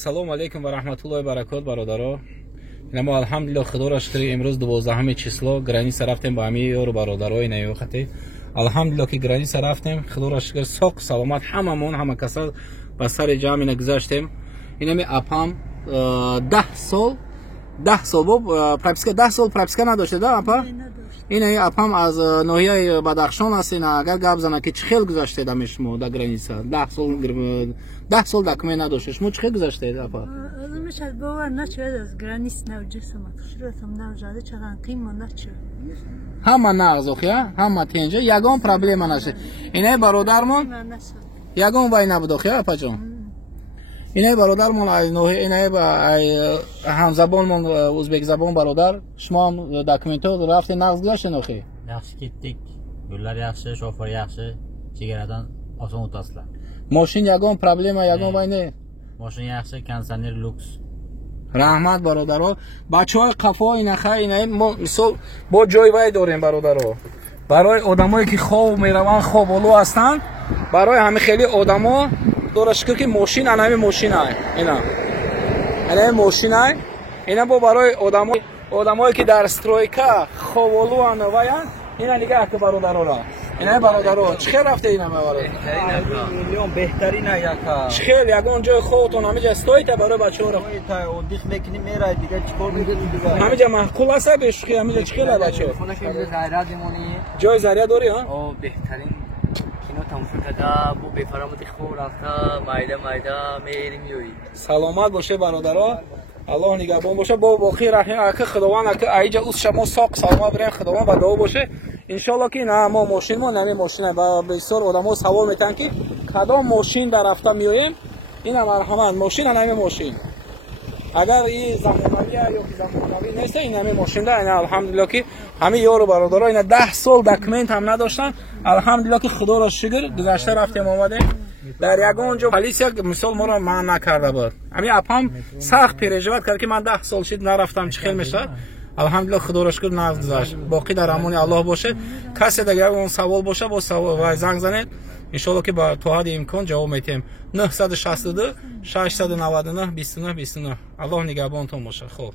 Ассалому алейкум ва рахматуллоҳи баракот бародаро. Мо алҳамдулиллаҳ худоро шукр имрӯз 12 число граница рафтем ба ҳамаи ёру бародарои наёхате. Алҳамдулиллаҳ ки граница рафтем, худоро шукр соқ саломат ҳамамон ҳама каса ба сари ҷамъина гузаштем. Инами апам 10 сол прописка 10 сол прописка надоште да апа? Инами апам аз ноҳияи Бадахшон аст. Ина агар гап зана ки чӣ хел гузаштед ами шумо да граница 10 сол документ надоштед, шумо чӣ хел гузаштед апа? Шаид бовар начавад аз границ навҷасамат хушратам навҷаде чаган қимма начав ҳама нағз охя ҳама тенҷа ягон проблема нашед. Инай бародармон ягон вай набуд охя апаҷон. Инай бародармон инай ҳамзабонмон ӯзбек забон бародар шумо ҳам документҳо рафте нағз гузаштед охи? Yaxshi ketdik. Yo'llar yaxshi, shofir yaxshi, chegaradan oson o'tasizlar. Moshin ягон проблема ягон вай не? Moshin yaxshi, konditsioner luks. Rahmat barodaro. Bachahoi qafo inaxa inay misol bo joy vay dorem barodaro. Baroy odamoi ki khov meravan khov olu astan, baroy hami kheli odamo dora shukr ki moshin anami moshin ay. Ina. Anami moshin ay. Ina bo baroy odamoi ki dar stroyka khov olu anavayan, ina nigah ki barodaro ra. Ина бародаро, чӣ рафта ина бародаро? Миллион беҳтарина яка. Чӣ ягон ҷои ховтон ҳамиҷа стоита барои бачаҳоро? Отдих мекунӣ мерай дига чикор мекунӣ дига. Ҳамиҷа маъқул аста бешухи ҳамиҷа чӣ хела бачаҳо? Заря демонӣ. ҷои заря дорӣ ҳа? О беҳтарин кино тамошо карда бо бефаромати хоб рафта майда меери миёӣ. Саломат бошед бародаро. Аллоҳ нигаҳбон бошад. Бо боқӣ раҳим ака худованд ака аиҷа уз шамо соқ саломат бирем худованд ба дуо боше. Иншаллоҳ ки на мо мошинмон нами мошина ба бисёр одамо савол метан ки кадом мошин дар рафта миёем. Ина марҳамат мошина нами мошин. Агар и замонавия ё ки замонавӣ нест ин нами мошинда ина алҳамдулиллаҳ ки ҳами ёру бародаро ина 10 сол документ ҳам надоштан. Алҳамдулиллаҳ ки худоро шукр гузашта рафтем омадем. Дар ягон ҷо полисия мисол моро маън накарда буд. Ами апам сахт переживат кард ки ман 10 сол шид нарафтам чӣ хел мешавад. Алҳамдулиллаҳ худоро шукр нағз гузашт. Боқӣ дар амони Аллоҳ бошед. Касе дагар ягон савол боша бо савол занг занед. Иншаллоҳ ки ба то ҳадди имкон ҷавоб метем. 962 699 29 29. Аллоҳ нигаҳбонтон бошад. Хуб.